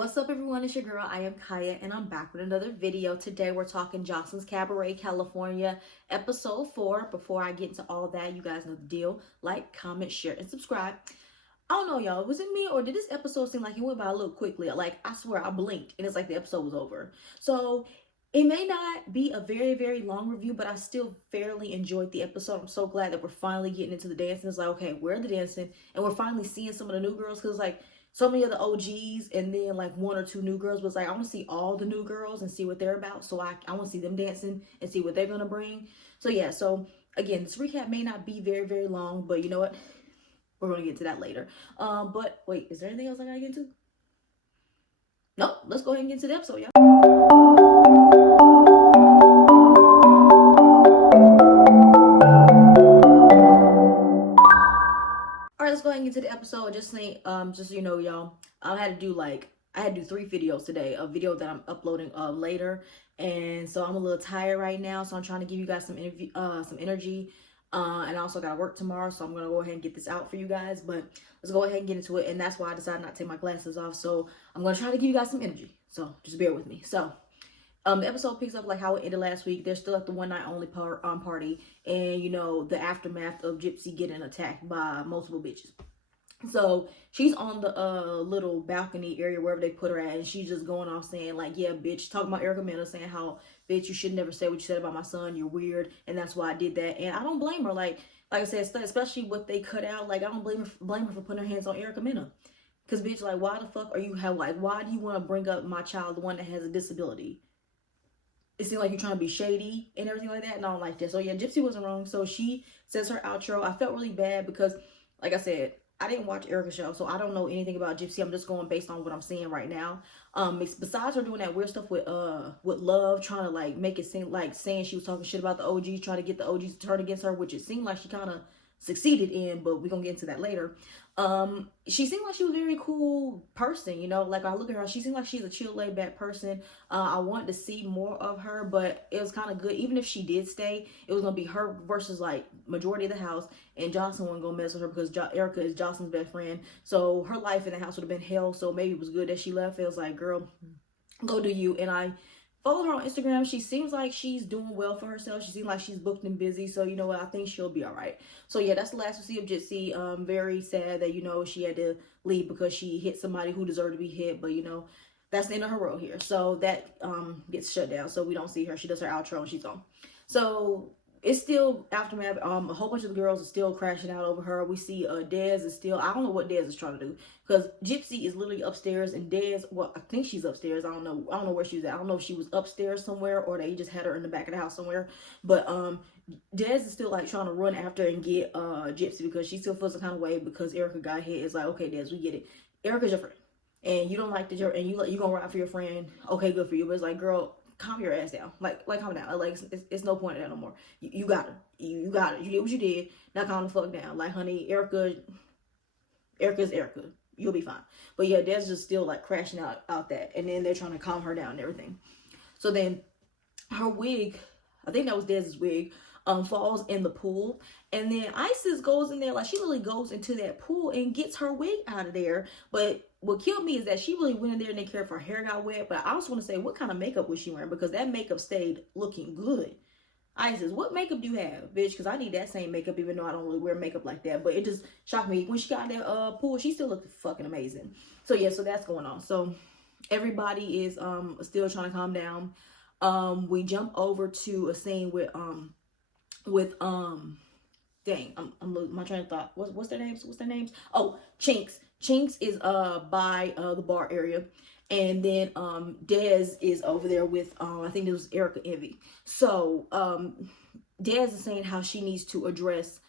What's up everyone, it's your girl, I am Kaya, and I'm back with another video. Today we're talking Joseline's Cabaret, California, episode 4. Before I get into all that, you guys know the deal. Like, comment, share, and subscribe. I don't know, y'all, was it me or did this episode seem like it went by a little quickly? Like, I swear, I blinked and it's like the episode was over. So, it may not be a very long review, but I still fairly enjoyed the episode. I'm so glad that we're finally getting into the dancing. It's like, okay, we're the dancing, and we're finally seeing some of the new girls, because like, so many of the OGs and then like one or two new girls was like, I want to see all the new girls and see what they're about. So I want to see them dancing and see what they're going to bring. So yeah, so again, this recap may not be very long, but you know what? We're going to get to that later. But wait, is there anything else I got to get into? Nope, let's go ahead and get into the episode, y'all. Let's go ahead and get to the episode. Just so you know, y'all, I had to do 3 videos today. A video that I'm uploading later, and so I'm a little tired right now. So I'm trying to give you guys some energy. And I also got to work tomorrow, so I'm gonna go ahead and get this out for you guys. But let's go ahead and get into it, and that's why I decided not to take my glasses off. So I'm gonna try to give you guys some energy. So just bear with me. So. The episode picks up like how it ended last week. They're still at the one night only party, and you know the aftermath of Gypsy getting attacked by multiple bitches. So she's on the little balcony area wherever they put her at, and she's just going off saying like, yeah, bitch, talking about Erica Mena, saying how, bitch, you should never say what you said about my son, you're weird, and that's why I did that. And I don't blame her. Like I said, especially what they cut out. Like, I don't blame her for putting her hands on Erica Mena. Because bitch, like, why the fuck why do you want to bring up my child, the one that has a disability? It seemed like you're trying to be shady and everything like that, and I don't like that. So yeah, Gypsy wasn't wrong. So she says her outro. I felt really bad because, like I said, I didn't watch Erica's show, so I don't know anything about Gypsy. I'm just going based on what I'm seeing right now. Besides her doing that weird stuff with Love, trying to like make it seem like saying she was talking shit about the OGs, trying to get the OGs to turn against her, which it seemed like she kind of succeeded in, but we're gonna get into that later. She seemed like she was a very cool person, you know. Like, I look at her, she seemed like she's a chill, laid back person. I wanted to see more of her, but it was kind of good. Even if she did stay, it was gonna be her versus like majority of the house, and Joseline wasn't gonna mess with her because Erica is Joseline's best friend. So her life in the house would have been hell. So maybe it was good that she left. It was like, girl, go do you. And I follow her on Instagram. She seems like she's doing well for herself. She seems like she's booked and busy. So, you know what? I think she'll be all right. So, yeah, that's the last we see of Gypsy. Very sad that, you know, she had to leave because she hit somebody who deserved to be hit. But, you know, that's the end of her role here. So, that gets shut down. So, we don't see her. She does her outro and she's on. So, it's still aftermath. A whole bunch of the girls are still crashing out over her. We see Dez is still, I don't know what Dez is trying to do, because Gypsy is literally upstairs, and Dez, well, I think she's upstairs. I don't know where she's at. I don't know if she was upstairs somewhere or they just had her in the back of the house somewhere. But Dez is still like trying to run after and get Gypsy, because she still feels some kind of way because Erica got hit. It's like, okay, Dez, we get it. Erica's your friend, and you don't like the, and you gonna ride for your friend. Okay, good for you. But it's like, girl, calm your ass down. Like calm down. Like, it's no point in that no more. You got her. You got it. You did what you did. Now calm the fuck down. Like, honey, Erica's Erica. You'll be fine. But yeah, Des just still like crashing out that. And then they're trying to calm her down and everything. So then her wig, I think that was Dez's wig, falls in the pool. And then Isis goes in there, like, she literally goes into that pool and gets her wig out of there. But what killed me is that she really went in there and didn't care if her hair got wet. But I also want to say, what kind of makeup was she wearing? Because that makeup stayed looking good. Isis, what makeup do you have, bitch? Because I need that same makeup, even though I don't really wear makeup like that. But it just shocked me. When she got in that pool, she still looked fucking amazing. So yeah, so that's going on. So everybody is still trying to calm down. We jump over to a scene with dang, I'm losing my train of thought. What's their names? Oh, Chinks. Chinks is by the bar area. And then Dez is over there with I think it was Erica Envy. So Dez is saying how she needs to address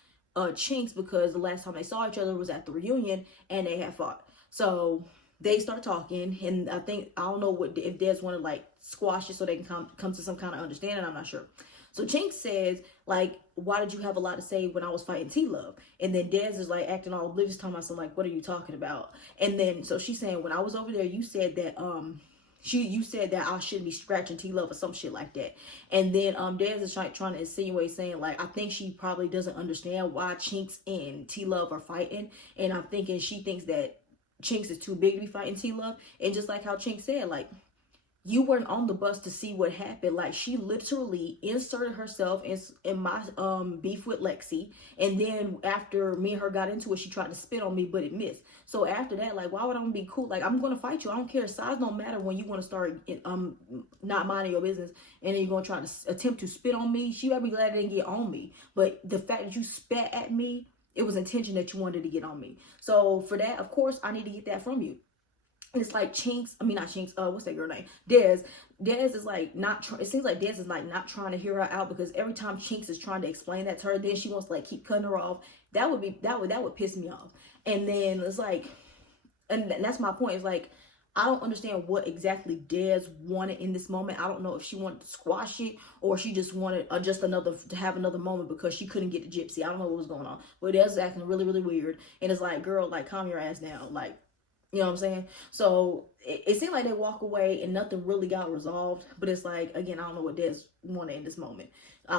Chinks, because the last time they saw each other was at the reunion and they had fought. So they start talking, and I don't know if Dez want to like squash it so they can come to some kind of understanding. I'm not sure. So Chinks says, like, why did you have a lot to say when I was fighting TeLovee? And then Dez is like acting all oblivious, talking about something like, what are you talking about? And then so she's saying, when I was over there, you said that you said that I shouldn't be scratching TeLovee or some shit like that. And then Dez is trying to insinuate, saying like, I think she probably doesn't understand why Chinks and TeLovee are fighting, and I'm thinking she thinks that Chinks is too big to be fighting TeLovee. And just like how Chinks said, like, you weren't on the bus to see what happened. Like, she literally inserted herself in my beef with Lexi, and then after me and her got into it, she tried to spit on me, but it missed. So after that, like, why would I be cool? Like, I'm gonna fight you. I don't care. Size don't matter when you want to start not minding your business, and then you're gonna try to attempt to spit on me. She better be glad it didn't get on me. But the fact that you spat at me, it was intention that you wanted to get on me. So for that, of course, I need to get that from you. And it's like Chinks, I mean not Chinks, what's that girl name? Des is like it seems like Des is like not trying to hear her out, because every time Chinks is trying to explain that to her, then she wants to like keep cutting her off. That would piss me off. And then it's like, and that's my point. It's like, I don't understand what exactly Des wanted in this moment. I don't know if she wanted to squash it, or she just wanted to have another moment because she couldn't get the gypsy. I don't know what was going on. But Des is acting really, really weird. And it's like, girl, like, calm your ass down. Like, you know what I'm saying? So it seemed like they walk away and nothing really got resolved. But it's like, again, I don't know what Des wanted in this moment.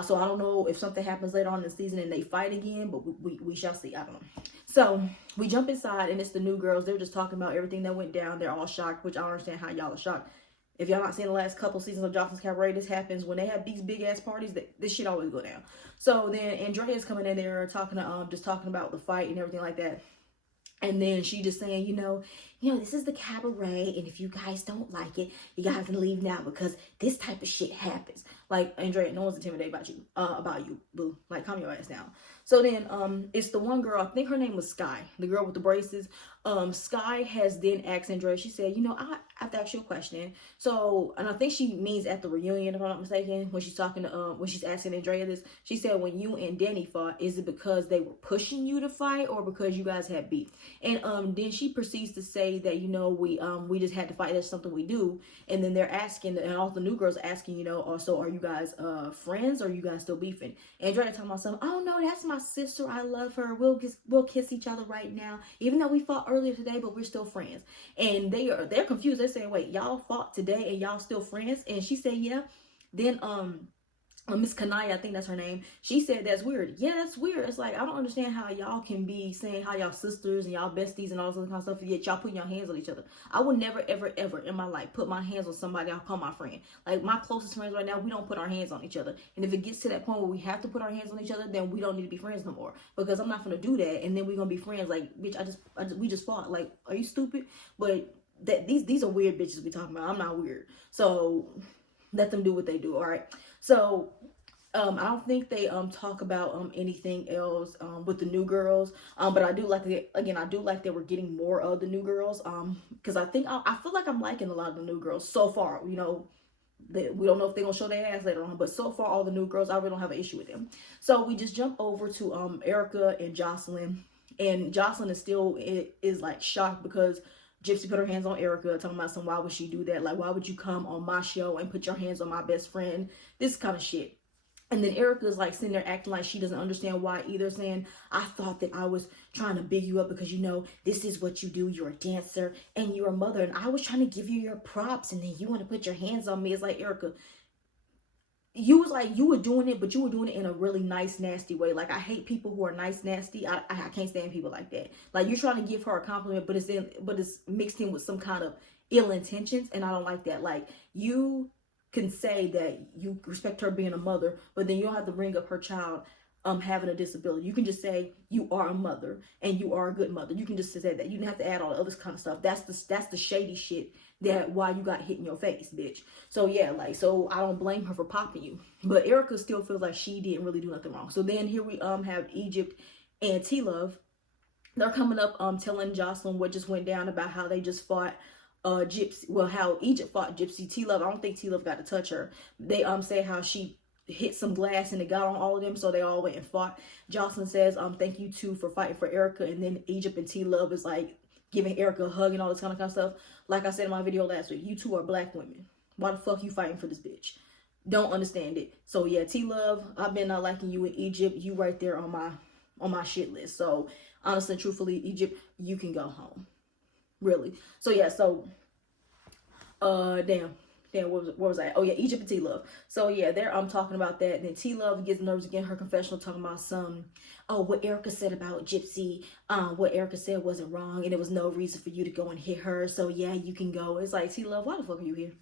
So I don't know if something happens later on in the season and they fight again, but we shall see. I don't know. So we jump inside, and it's the new girls. They're just talking about everything that went down. They're all shocked, which I don't understand how y'all are shocked. If y'all not seen the last couple seasons of Joseline's Cabaret, this happens when they have these big ass parties. This shit always go down. So then Andrea's coming in there talking to just talking about the fight and everything like that. And then she just saying, you know, this is the cabaret, and if you guys don't like it, you guys can leave now, because this type of shit happens. Like, Andrea, no one's intimidated about you, boo. Like, calm your ass down. So then, it's the one girl, I think her name was Sky, the girl with the braces. Sky has then asked Andrea, she said, you know, I have to ask you a question. So, and I think she means at the reunion, if I'm not mistaken, when she's talking to, when she's asking Andrea this, she said, when you and Danny fought, is it because they were pushing you to fight, or because you guys had beef? And then she proceeds to say that, you know, we just had to fight, that's something we do. And then they're asking, and all the new girls asking, you know, so are you guys friends, or are you guys still beefing? Andrea talking about something, oh no, that's my sister, I love her, we'll kiss each other right now, even though we fought earlier today, but we're still friends. And they're confused. They're saying, wait, y'all fought today and y'all still friends? And she said, yeah. Then Miss Kanaya, I think that's her name, she said, that's weird. Yeah, that's weird. It's like, I don't understand how y'all can be saying how y'all sisters and y'all besties and all this other kind of stuff, yet y'all putting your hands on each other. I would never, ever, ever in my life put my hands on somebody I'll call my friend. Like, my closest friends right now, we don't put our hands on each other. And if it gets to that point where we have to put our hands on each other, then we don't need to be friends no more. Because I'm not going to do that, and then we're going to be friends. Like, bitch, we just fought. Like, are you stupid? But these are weird bitches we talking about. I'm not weird. So let them do what they do, all right? So I don't think they talk about anything else with the new girls, but I do like that we're getting more of the new girls, because I feel like I'm liking a lot of the new girls so far. You know, we don't know if they're gonna show their ass later on, but so far all the new girls, I really don't have an issue with them. So we just jump over to Erica and Joseline, and Joseline is still is like shocked because Gypsy put her hands on Erica, talking about why would she do that? Like, why would you come on my show and put your hands on my best friend? This kind of shit. And then Erica's like sitting there acting like she doesn't understand why either, saying, I thought that I was trying to big you up because, you know, this is what you do. You're a dancer and you're a mother, and I was trying to give you your props, and then you want to put your hands on me. It's like, Erica, you were doing it, but you were doing it in a really nice, nasty way. Like, I hate people who are nice, nasty. I can't stand people like that. Like, you're trying to give her a compliment, but it's mixed in with some kind of ill intentions, and I don't like that. Like, you can say that you respect her being a mother, but then you don't have to bring up her child having a disability. You can just say you are a mother and you are a good mother. You can just say that. You don't have to add all the other kind of stuff. that's the shady shit that why you got hit in your face, bitch. So yeah, like, so I don't blame her for popping you, but Erica still feels like she didn't really do nothing wrong. So then here we have Egypt and TeLovee. They're coming up telling Joseline what just went down about how they just fought Gypsy, well, how Egypt fought Gypsy. TeLovee, I don't think TeLovee got to touch her. They say how she hit some glass and it got on all of them, so they all went and fought. Joseline says, thank you too for fighting for Erica. And then Egypt and TeLovee is like giving Erica a hug and all this kind of stuff. Like I said in my video last week, you two are black women. Why the fuck you fighting for this bitch? Don't understand it. So yeah, TeLovee, I've been not liking you in Egypt. You right there on my shit list. So honestly, truthfully, Egypt, you can go home. Really. So yeah, so damn. Then where was I? Oh yeah, Egypt and TeLovee. So yeah, there I'm talking about that. And then TeLovee gets nervous again. Her confessional talking about what Erica said about Gypsy. What Erica said wasn't wrong, and there was no reason for you to go and hit her. So yeah, you can go. It's like, TeLovee, why the fuck are you here?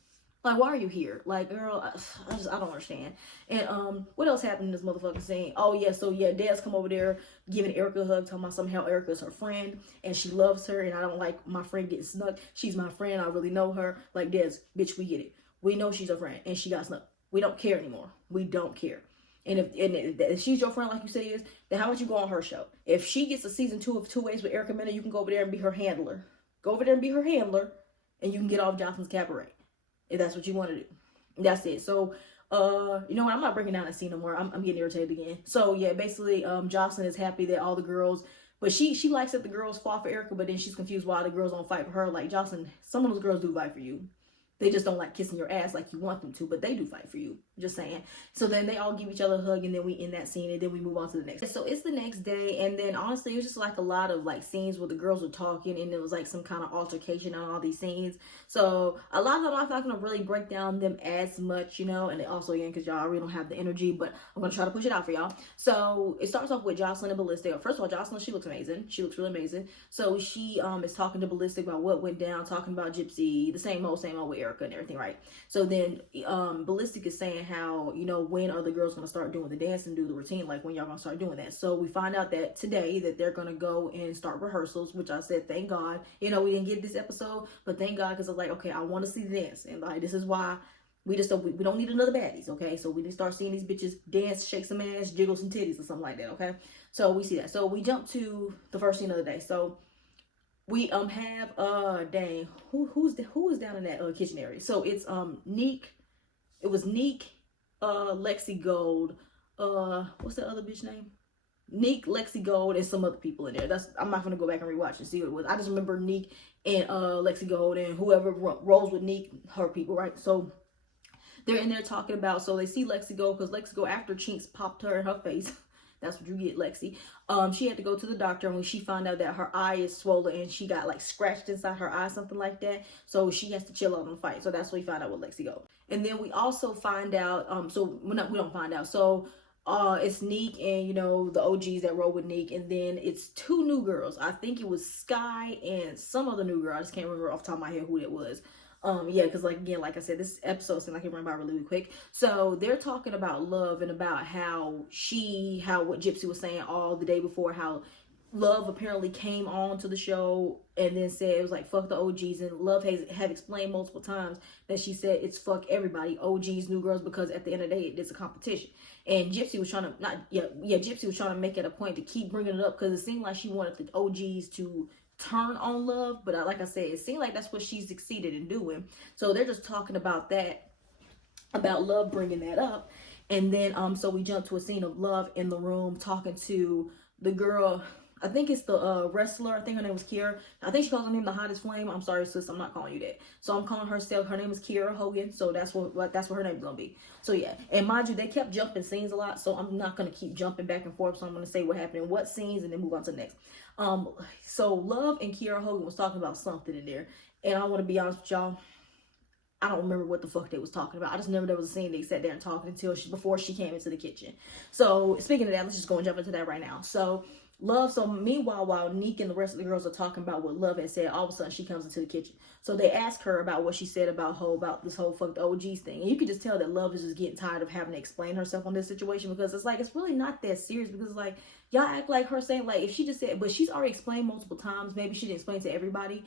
Like, why are you here? Like, girl, I don't understand. And what else happened in this motherfucking scene? Oh yeah, so yeah, Dad's come over there giving Erica a hug, talking about somehow Erica's her friend and she loves her, and I don't like my friend getting snuck. She's my friend. I really know her. Like, Dad's, bitch, we get it. We know she's a friend and she got snuck. We don't care anymore. We don't care. And if she's your friend, like you say is, then how about you go on her show? If she gets a season 2 of 2 Ways with Erica Mena, you can go over there and be her handler. Go over there and be her handler, and you can get off Joseline's Cabaret. If that's what you want to do. That's it. So, you know what? I'm not breaking down that scene no more. I'm getting irritated again. So, yeah, basically, Joseline is happy that all the girls, but she likes that the girls fought for Erica, but then she's confused why the girls don't fight for her. Like, Joseline, some of those girls do fight for you. They just don't like kissing your ass like you want them to, but they do fight for you. Just saying. So then they all give each other a hug, and then we end that scene, and then we move on to the next. So it's the next day, and then honestly, it was just like a lot of like scenes where the girls were talking, and it was like some kind of altercation on all these scenes. So a lot of them I'm not gonna really break down them as much, you know, and also again, because y'all really don't have the energy, but I'm gonna try to push it out for y'all. So it starts off with Joseline and Ballistic. First of all, Joseline, she looks amazing. She looks really amazing. So she is talking to Ballistic about what went down, talking about Gypsy, the same old with Erica and everything, right? So then Ballistic is saying how, you know, when are the girls gonna start doing the dance and do the routine, like when y'all gonna start doing that. So we find out that today that they're gonna go and start rehearsals, which I said thank God. You know, we didn't get this episode, but thank God, because I was like, okay, I want to see the dance, and like this is why we don't need another baddies, okay? So we need to start seeing these bitches dance, shake some ass, jiggle some titties or something like that, okay? So we see that. So we jump to the first scene of the day. So we have dang, who is down in that kitchen area? So it's Neek. It was Neek, Lexi Gold, what's that other bitch name? Neek, Lexi Gold, and some other people in there. I'm not gonna go back and rewatch and see what it was. I just remember Neek and Lexi Gold and whoever rolls with Neek, her people, right? So they're in there talking about, so they see Lexi Gold, because Lexi Gold, after Chinks popped her in her face, that's what you get, Lexi. She had to go to the doctor, and when she found out that her eye is swollen and she got like scratched inside her eye, something like that. So she has to chill out on the fight. So that's what we find out with Lexi Gold. And then we also find out, we don't find out. So it's Neek and, you know, the OGs that roll with Neek, and then it's 2 new girls. I think it was Sky and some other new girl. I just can't remember off the top of my head who it was. Yeah, because like again, like I said, this episode seemed like it ran by really quick. So they're talking about Love and about how what Gypsy was saying all the day before, how Love apparently came on to the show and then said it was like fuck the OGs, and Love have explained multiple times that she said it's fuck everybody, OGs, new girls, because at the end of the day it's a competition. And Gypsy was trying to Gypsy was trying to make it a point to keep bringing it up, because it seemed like she wanted the OGs to turn on Love, but like I said, it seemed like that's what she succeeded in doing. So they're just talking about that, about Love bringing that up. And then so we jump to a scene of Love in the room talking to the girl. I think it's the wrestler. I think her name was Kiera. I think she calls her name the Hottest Flame. I'm sorry, sis, I'm not calling you that. So I'm calling her still. Her name is Kiera Hogan. So that's what her name's gonna be. So yeah, and mind you, they kept jumping scenes a lot. So I'm not gonna keep jumping back and forth. So I'm gonna say what happened in what scenes and then move on to the next. So Love and Kiera Hogan was talking about something in there, and I want to be honest with y'all, I don't remember what the fuck they was talking about. I just remember there was a scene they sat there and talked until before she came into the kitchen. So speaking of that, let's just go and jump into that right now. So Love, so meanwhile, while Neek and the rest of the girls are talking about what Love had said, all of a sudden she comes into the kitchen. So they ask her about what she said about this whole fucked OGs thing. And you can just tell that Love is just getting tired of having to explain herself on this situation, because it's like, it's really not that serious, because it's like, y'all act like her saying, like, if she just said, but she's already explained multiple times, maybe she didn't explain to everybody.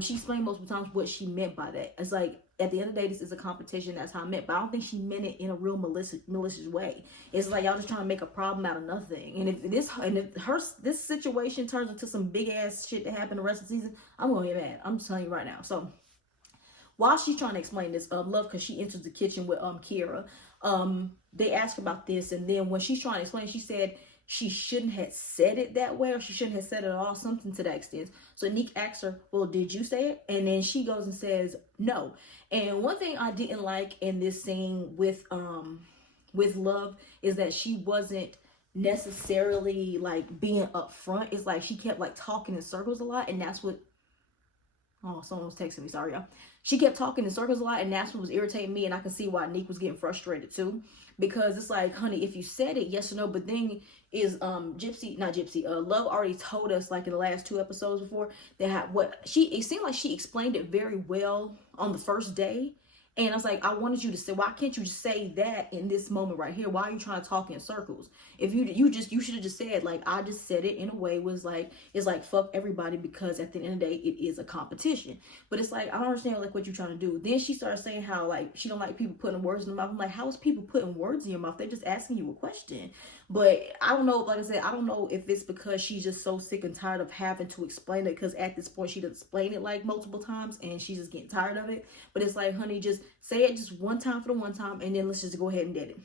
She explained multiple times what she meant by that. It's like, at the end of the day, this is a competition. That's how I meant. But I don't think she meant it in a real malicious way. It's like y'all just trying to make a problem out of nothing. And if this situation turns into some big ass shit that happened the rest of the season, I'm gonna get mad. I'm just telling you right now. So while she's trying to explain this, Love, because she enters the kitchen with Kiera, they ask about this, and then when she's trying to explain, she said she shouldn't have said it that way, or she shouldn't have said it at all, something to that extent. So Neek asks her, well, did you say it? And then she goes and says no. And one thing I didn't like in this scene with Love is that she wasn't necessarily like being upfront. It's like she kept like talking in circles a lot, and that's what, oh, someone was texting me, sorry y'all. she kept talking in circles a lot, and that's what was irritating me. And I can see why Nick was getting frustrated too, because it's like, honey, if you said it, yes or no. But then is Love already told us, like in the last 2 episodes before, that it seemed like she explained it very well on the first day. And I was like, I wanted you to say, why can't you just say that in this moment right here? Why are you trying to talk in circles? If you should have just said, like, I just said it in a way was like, it's like, fuck everybody, because at the end of the day, it is a competition. But it's like, I don't understand like what you're trying to do. Then she started saying how like she don't like people putting words in her mouth. I'm like, how is people putting words in your mouth? They're just asking you a question. But I don't know, like I said, I don't know if it's because she's just so sick and tired of having to explain it, because at this point she does explain it like multiple times and she's just getting tired of it. But it's like, honey, just say it just one time for the one time, and then let's just go ahead and get it.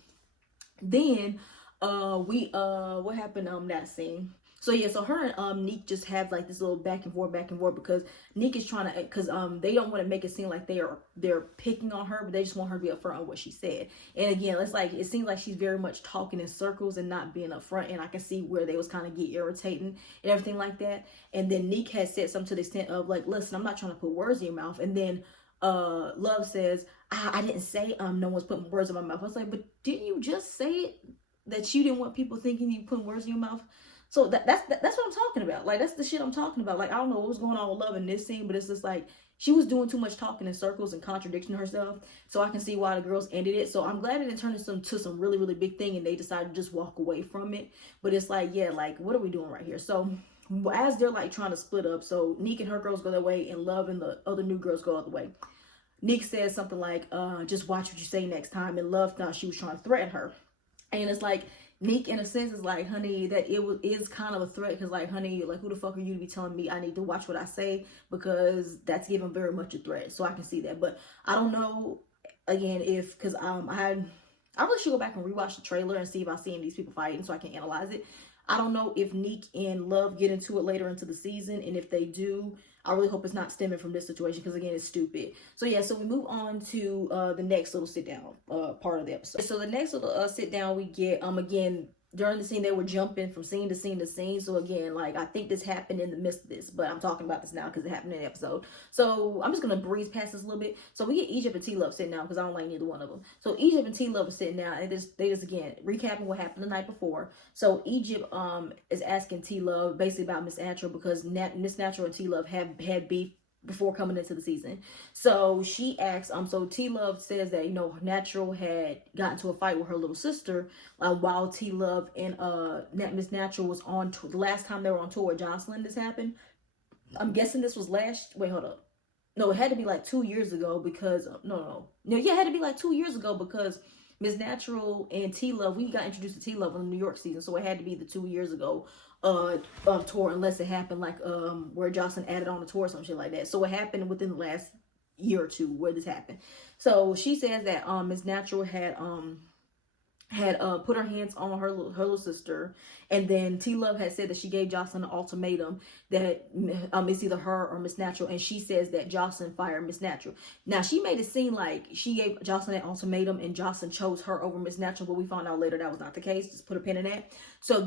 Then what happened that scene? So yeah, so her and Neek just have like this little back and forth, because Neek is trying to, because they don't want to make it seem like they're picking on her, but they just want her to be upfront on what she said. And again, it's like, it seems like she's very much talking in circles and not being upfront, and I can see where they was kind of get irritating and everything like that. And then Neek has said something to the extent of like, listen, I'm not trying to put words in your mouth. And then Love says, I didn't say no one's putting words in my mouth. I was like, but didn't you just say it, that you didn't want people thinking you putting words in your mouth? So that's what I'm talking about. Like, that's the shit I'm talking about. Like, I don't know what was going on with Love in this scene, but it's just like she was doing too much talking in circles and contradicting herself. So I can see why the girls ended it. So I'm glad it didn't turn into some really, really big thing and they decided to just walk away from it. But it's like, yeah, like, what are we doing right here? So as they're like trying to split up, so Neek and her girls go that way and Love and the other new girls go the other way. Neek says something like, just watch what you say next time. And Love thought she was trying to threaten her. And it's like, Neek, in a sense, is like, honey, that is kind of a threat, because like, honey, like, who the fuck are you to be telling me I need to watch what I say, because that's given very much a threat. So I can see that. But I don't know, again, if, because I really should go back and rewatch the trailer and see if I see these people fighting so I can analyze it. I don't know if Neek and Love get into it later into the season, and if they do, I really hope it's not stemming from this situation, because again, it's stupid. So yeah, so we move on to the next little sit down part of the episode. So the next little sit down we get, again, during the scene, they were jumping from scene to scene to scene. So again, like, I think this happened in the midst of this, but I'm talking about this now because it happened in the episode. So I'm just going to breeze past this a little bit. So we get Egypt and TeLovee sitting down, because I don't like neither one of them. So Egypt and TeLovee are sitting down, and they just again, recapping what happened the night before. So Egypt is asking TeLovee basically about Miss Natural, because Miss Natural and TeLovee have had beef before coming into the season. So she asks, so TeLovee says that, you know, Natural had gotten into a fight with her little sister while TeLovee and Miss Natural was on tour. The last time they were on tour with Joseline, this happened. I'm guessing this was wait, hold up. No, it had to be like 2 years ago, because, no, it had to be like 2 years ago, because Miss Natural and TeLovee, we got introduced to TeLovee in the New York season, so it had to be the 2 years ago tour, unless it happened like where Joseline added on the tour or some shit like that. So it happened within the last year or two where this happened. So she says that Miss Natural had put her hands on her little sister, and then TeLovee had said that she gave Joseline an ultimatum that it's either her or Miss Natural, and she says that Joseline fired Miss Natural. Now, she made it seem like she gave Joseline an ultimatum and Joseline chose her over Miss Natural, but we found out later that was not the case. Just put a pin in that. So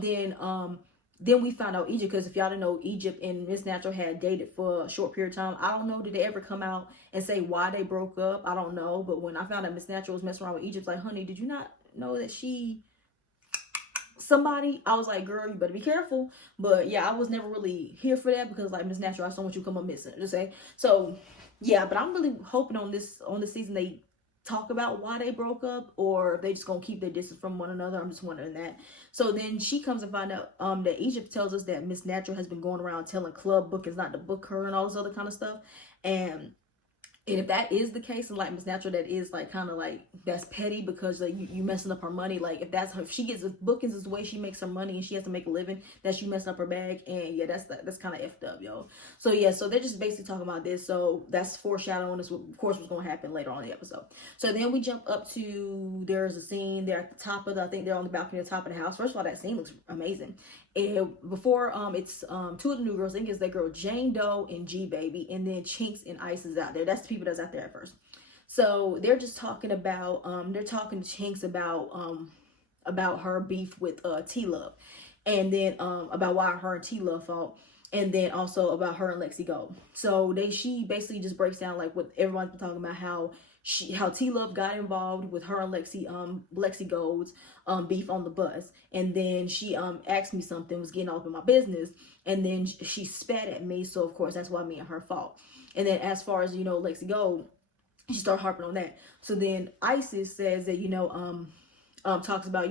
then we found out Egypt, because if y'all didn't know, Egypt and Miss Natural had dated for a short period of time. I don't know, did they ever come out and say why they broke up? I don't know. But when I found out Miss Natural was messing around with Egypt, like, honey, did you not know that she somebody? I was like, girl, you better be careful. But yeah, I was never really here for that, because like, Miss Natural, I just don't want you to come up missing, just say. So yeah, but I'm really hoping on this season they talk about why they broke up, or if they just gonna keep their distance from one another. I'm just wondering that. So then she comes and find out that Egypt tells us that Miss Natural has been going around telling club bookings not to book her and all this other kind of stuff. And if that is the case, and like Miss Natural, that is like kind of like, that's petty, because like, you messing up her money. Like, if she gets bookings is the way she makes her money and she has to make a living, that you messing up her bag. And yeah, that's kind of effed up, yo. So yeah, so they're just basically talking about this. So that's foreshadowing this, of course, what's going to happen later on in the episode. So then we jump up to, there's a scene there at the top of I think they're on the balcony at the top of the house. First of all, that scene looks amazing. And before it's two of the new girls, I think it's that girl Jane Doe and G Baby, and then Chinks and Ice is out there. That's the people that's out there at first. So they're just talking about they're talking to Chinks about her beef with TeLovee, and then about why her and TeLovee fought. and then also about her and Lexi Gold. So she basically just breaks down like what everyone's been talking about, how TeLovee got involved with her and Lexi Gold's beef on the bus, and then she asked me something, was getting all up in my business, and then she spat at me. So of course that's why me and her fought. And then as far as Lexi Gold, she started harping on that. So then Isis says that talks about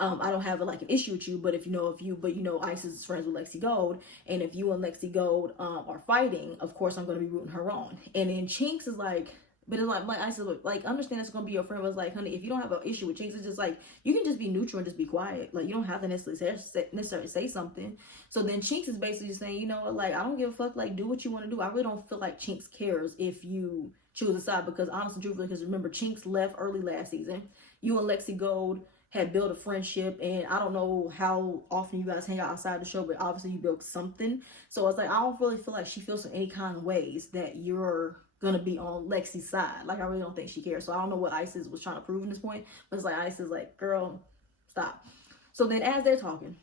I don't have an issue with you, but Isis is friends with Lexi Gold, and if you and Lexi Gold are fighting, of course I'm gonna be rooting her on. And then Chinks is like, but it's like Isis understand that's gonna be your friend, but it's like, honey, if you don't have an issue with Chinks, it's just like you can just be neutral and just be quiet. Like you don't have to necessarily say something. So then Chinks is basically just saying, I don't give a fuck. Like do what you want to do. I really don't feel like Chinks cares if you choose a side, because honestly, truthfully, because remember Chinks left early last season. You and Lexi Gold had built a friendship, and I don't know how often you guys hang out outside the show, but obviously you built something. So it's like I don't really feel like she feels in any kind of ways that you're gonna be on Lexi's side. Like I really don't think she cares. So I don't know what Isis was trying to prove in this point, but it's like Isis is like, girl, stop. So then as they're talking,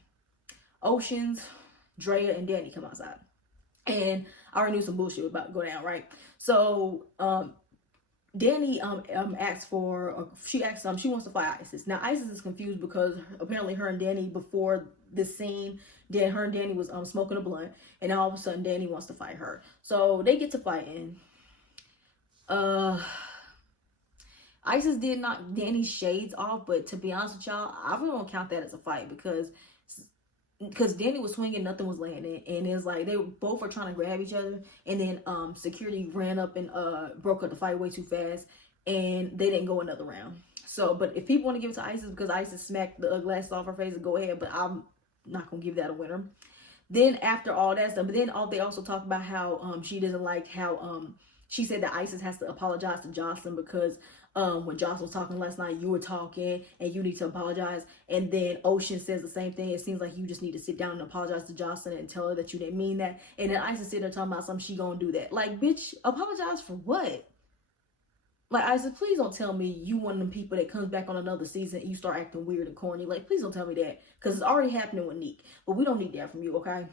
Oceans, Drea, and Danny come outside, and I already knew some bullshit was about to go down, right? So Danny asks she wants to fight Isis. Now Isis is confused because apparently her and Danny before this scene, her and Danny was smoking a blunt, and now all of a sudden Danny wants to fight her. So they get to fighting. Isis did knock Danny's shades off, but to be honest with y'all, I really don't count that as a fight because Danny was swinging, nothing was landing, and it's like they both were trying to grab each other, and then security ran up and broke up the fight way too fast, and they didn't go another round. So, but if people want to give it to Isis because Isis smacked the glasses off her face, go ahead, but I'm not gonna give that a winner. Then after all that stuff, but then they also talk about how she doesn't like how she said that Isis has to apologize to Joseline because when Joseline was talking last night, you were talking and you need to apologize. And then Ocean says the same thing. It seems like you just need to sit down and apologize to Joseline and tell her that you didn't mean that. And then Isis sitting there talking about something, she gonna do that. Like, bitch, apologize for what? Like, Isis, please don't tell me you one of them people that comes back on another season and you start acting weird and corny. Like, please don't tell me that. Because it's already happening with Neek. But we don't need that from you, okay?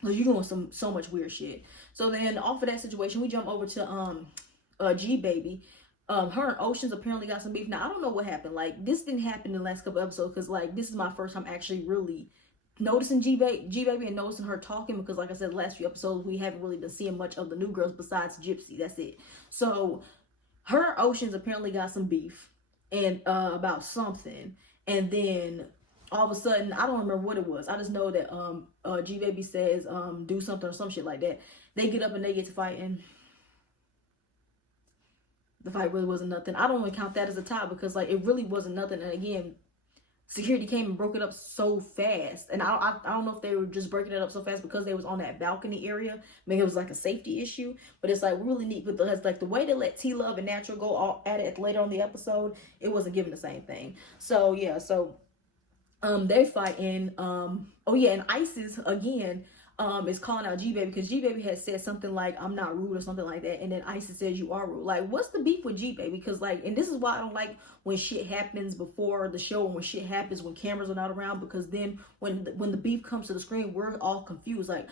Because you're doing so much weird shit. So then off of that situation, we jump over to G Baby. Her and Oceans apparently got some beef. Now I don't know what happened. Like this didn't happen in the last couple episodes because like this is my first time actually really noticing G Baby and noticing her talking, because like I said, the last few episodes we haven't really been seeing much of the new girls besides Gypsy. That's it. So her and Oceans apparently got some beef and about something, and then all of a sudden, I don't remember what it was. I just know that G Baby says do something or some shit like that. They get up and they get to fighting. The fight really wasn't nothing. I don't even count that as a tie because like it really wasn't nothing. And again, security came and broke it up so fast. And I don't know if they were just breaking it up so fast because they was on that balcony area. Maybe it was like a safety issue. But it's like really neat. But like the way they let TeLovee and Natural go all at it later on the episode, it wasn't giving the same thing. So yeah, so they fighting. Oh yeah, and Isis again is calling out G Baby because G Baby had said something like I'm not rude or something like that, and then Isis says you are rude. Like, what's the beef with G Baby? Because like, and this is why I don't like when shit happens before the show and when shit happens when cameras are not around, because then when the beef comes to the screen, we're all confused. Like,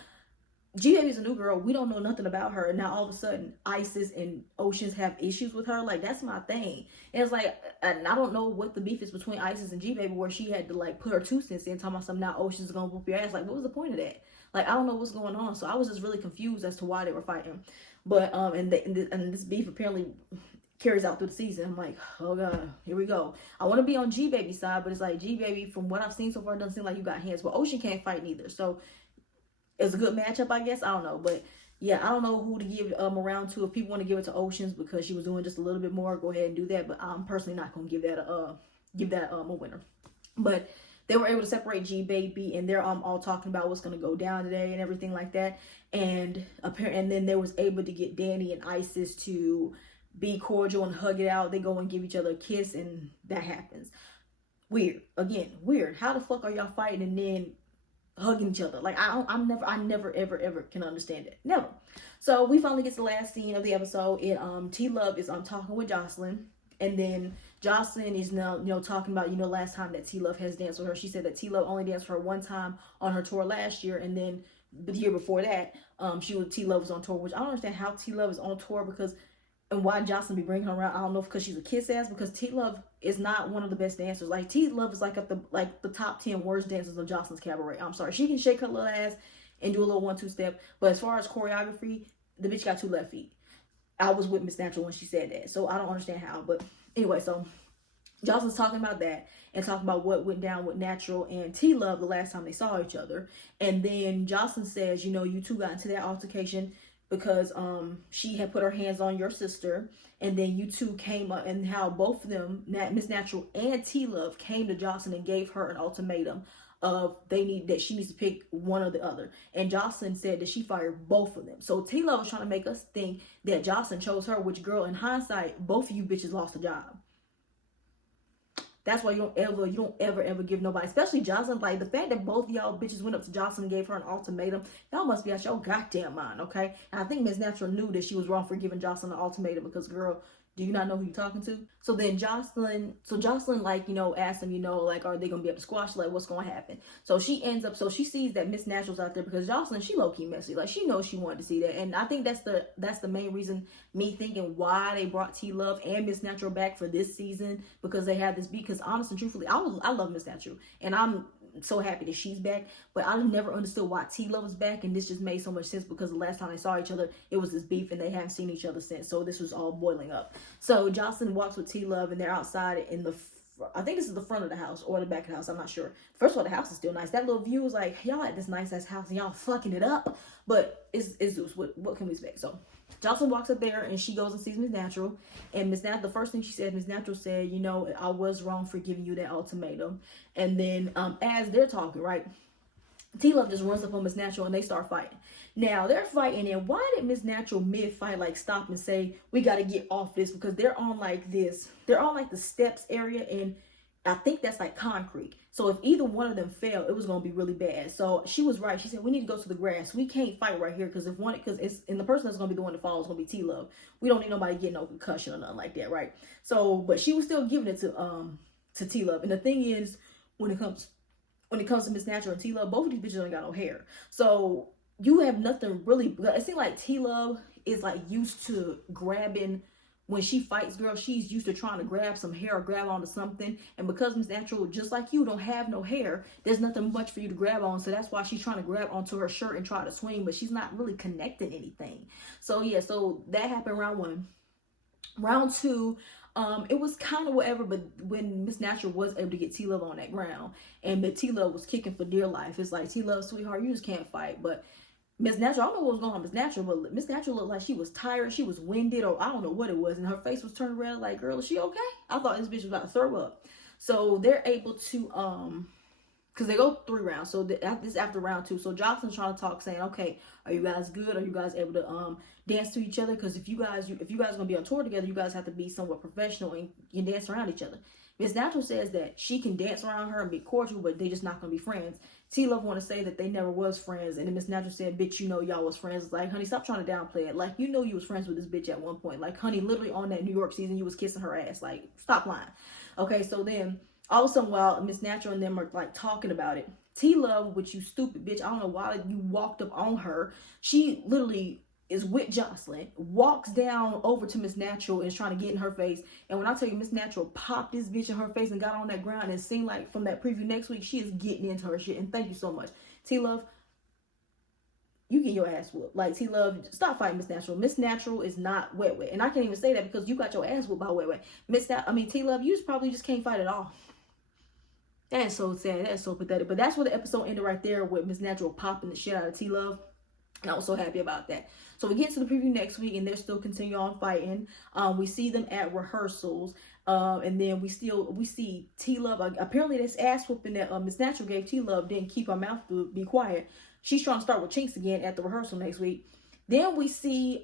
G Baby's a new girl. We don't know nothing about her. And now all of a sudden, Isis and Oceans have issues with her. Like, that's my thing. And it's like, and I don't know what the beef is between Isis and G Baby, where she had to like put her 2 cents in, talking about something. Now Oceans is gonna whoop your ass. Like, what was the point of that? Like, I don't know what's going on. So I was just really confused as to why they were fighting. But and this beef apparently carries out through the season. I'm like, oh god, here we go. I want to be on G Baby's side, but it's like G Baby, from what I've seen so far, it doesn't seem like you got hands. But Ocean can't fight neither. So it's a good matchup, I guess. I don't know, but yeah, I don't know who to give around to. If people want to give it to Oceans because she was doing just a little bit more, go ahead and do that. But I'm personally not gonna give that a winner. But they were able to separate G Baby, and they're all talking about what's gonna go down today and everything like that. And then they was able to get Danny and Isis to be cordial and hug it out. They go and give each other a kiss, and that happens. Weird. Again, weird. How the fuck are y'all fighting and then hugging each other? Like, I never ever can understand it. Never. So we finally get to the last scene of the episode. TeLovee is talking with Joseline, and then Joseline is now talking about last time that TeLovee has danced with her. She said that TeLovee only danced with her one time on her tour last year, and then the year before that, TeLovee was on tour, which I don't understand how TeLovee is on tour because, and why Joseline be bringing her around. I don't know if because she's a kiss ass, because TeLovee is not one of the best dancers. Like TeLovee is like at the top 10 worst dancers of Joseline's Cabaret. I'm sorry, she can shake her little ass and do a little 1-2 step, but as far as choreography, the bitch got 2 left feet. I was with Miss Natural when she said that, so I don't understand how. But anyway, so Joseline's talking about that and talking about what went down with Natural and TeLovee the last time they saw each other. And then Joseline says, you know, you two got into that altercation because she had put her hands on your sister, and then you two came up, and how both of them, Miss Natural and TeLovee, came to Joseline and gave her an ultimatum of she needs to pick one or the other. And Joseline said that she fired both of them. So TeLovee was trying to make us think that Joseline chose her, which, girl, in hindsight, both of you bitches lost a job. That's why you don't ever give nobody, especially Joseline, like the fact that both of y'all bitches went up to Joseline and gave her an ultimatum, y'all must be out your goddamn mind, okay? And I think Miss Natural knew that she was wrong for giving Joseline an ultimatum because, girl, do you not know who you're talking to? So then Joseline, like, you know, asked them, you know, like, are they gonna be able to squash? Like, what's gonna happen? So she sees that Miss Natural's out there because Joseline, she low-key messy. Like, she knows she wanted to see that. And I think that's the main reason, me thinking why they brought TeLovee and Miss Natural back for this season, because they had this beat. Because honestly and truthfully, I love Miss Natural, and I'm so happy that she's back, but I never understood why TeLovee was back, and this just made so much sense because the last time they saw each other, it was this beef, and they haven't seen each other since. So this was all boiling up. So Joseline walks with TeLovee, and they're outside in the, I think this is the front of the house or the back of the house, I'm not sure. First of all, the house is still nice. That little view is like, y'all at this nice ass house and y'all fucking it up, but it's Zeus. What can we expect? So Joseline walks up there and she goes and sees Miss Natural, and Miss Natural, the first thing she said, Miss Natural said, you know, I was wrong for giving you that ultimatum. And then as they're talking, right, TeLovee just runs up on Miss Natural and they start fighting. Now they're fighting, and why did Miss Natural mid-fight like stop and say, we got to get off this? Because they're on like the steps area, and I think that's like concrete. So if either one of them fell, it was gonna be really bad. So she was right. She said, we need to go to the grass. We can't fight right here because the person that's gonna be the one to fall is gonna be TeLovee. We don't need nobody getting no concussion or nothing like that, right? So, but she was still giving it to TeLovee. And the thing is, when it comes to Miss Natural and TeLovee, both of these bitches ain't got no hair. So you have nothing really. It seems like TeLovee is like used to grabbing. When she fights, girl, she's used to trying to grab some hair or grab onto something. And because Miss Natural, just like you, don't have no hair, there's nothing much for you to grab on. So that's why she's trying to grab onto her shirt and try to swing, but she's not really connecting anything. So yeah, so that happened round 1. Round 2, it was kind of whatever, but when Miss Natural was able to get TeLovee on that ground, and TeLovee was kicking for dear life, it's like, TeLovee, sweetheart, you just can't fight. But Miss Natural, I don't know what was going on with Miss Natural, but Miss Natural looked like she was tired, she was winded, or I don't know what it was, and her face was turned red. Like, girl, is she okay? I thought this bitch was about to throw up. So they're able to, because they go 3 rounds, so this is after round 2. So Joseline's trying to talk, saying, okay, are you guys good? Are you guys able to dance to each other? Because if you guys are gonna be on tour together, you guys have to be somewhat professional and you dance around each other. Miss Natural says that she can dance around her and be cordial, but they just not gonna be friends. TeLovee want to say that they never was friends, and then Miss Natural said, bitch, you know y'all was friends. It's like, honey, stop trying to downplay it. Like, you know you was friends with this bitch at one point. Like, honey, literally on that New York season, you was kissing her ass. Like, stop lying. Okay, so then all of a sudden, while Miss Natural and them are like talking about it, TeLovee, which you stupid bitch, I don't know why you walked up on her. She literally is with Joseline, walks down over to Miss Natural and is trying to get in her face. And when I tell you, Miss Natural popped this bitch in her face and got on that ground, and it seemed like from that preview next week, she is getting into her shit. And thank you so much. TeLovee, you get your ass whooped. Like, TeLovee, stop fighting Miss Natural. Miss Natural is not wet. And I can't even say that because you got your ass whooped by wet. TeLovee, you probably just can't fight at all. That is so sad. That is so pathetic. But that's where the episode ended right there, with Miss Natural popping the shit out of TeLovee. And I was so happy about that. So we get to the preview next week, and they're still continuing on fighting. We see them at rehearsals, and then we see TeLovee. Apparently, this ass whooping that Miss Natural gave TeLovee didn't keep her mouth to be quiet. She's trying to start with chinks again at the rehearsal next week. Then we see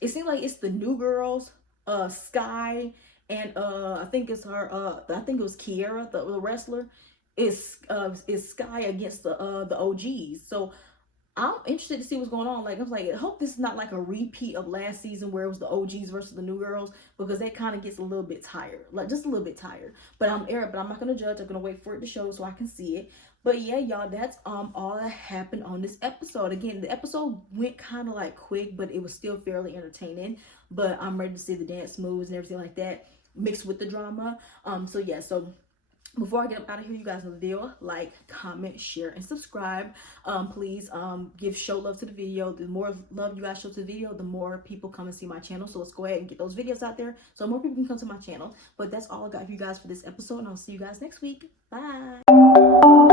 it seems like it's the new girls, Sky, and I think it's her. I think it was Kiera, the wrestler. Is Sky against the OGs. So I'm interested to see what's going on. Like, I was like, I hope this is not like a repeat of last season where it was the OGs versus the new girls, because that kind of gets a little bit tired, like just a little bit tired. But I'm not gonna judge. I'm gonna wait for it to show so I can see it. But yeah, y'all, that's all that happened on this episode. Again, the episode went kind of like quick, but it was still fairly entertaining. But I'm ready to see the dance moves and everything like that mixed with the drama. So yeah, so before I get up out of here, you guys know the deal. Like, comment, share, and subscribe. Please show love to the video. The more love you guys show to the video, the more people come and see my channel. So let's go ahead and get those videos out there so more people can come to my channel. But that's all I got for you guys for this episode, and I'll see you guys next week. Bye.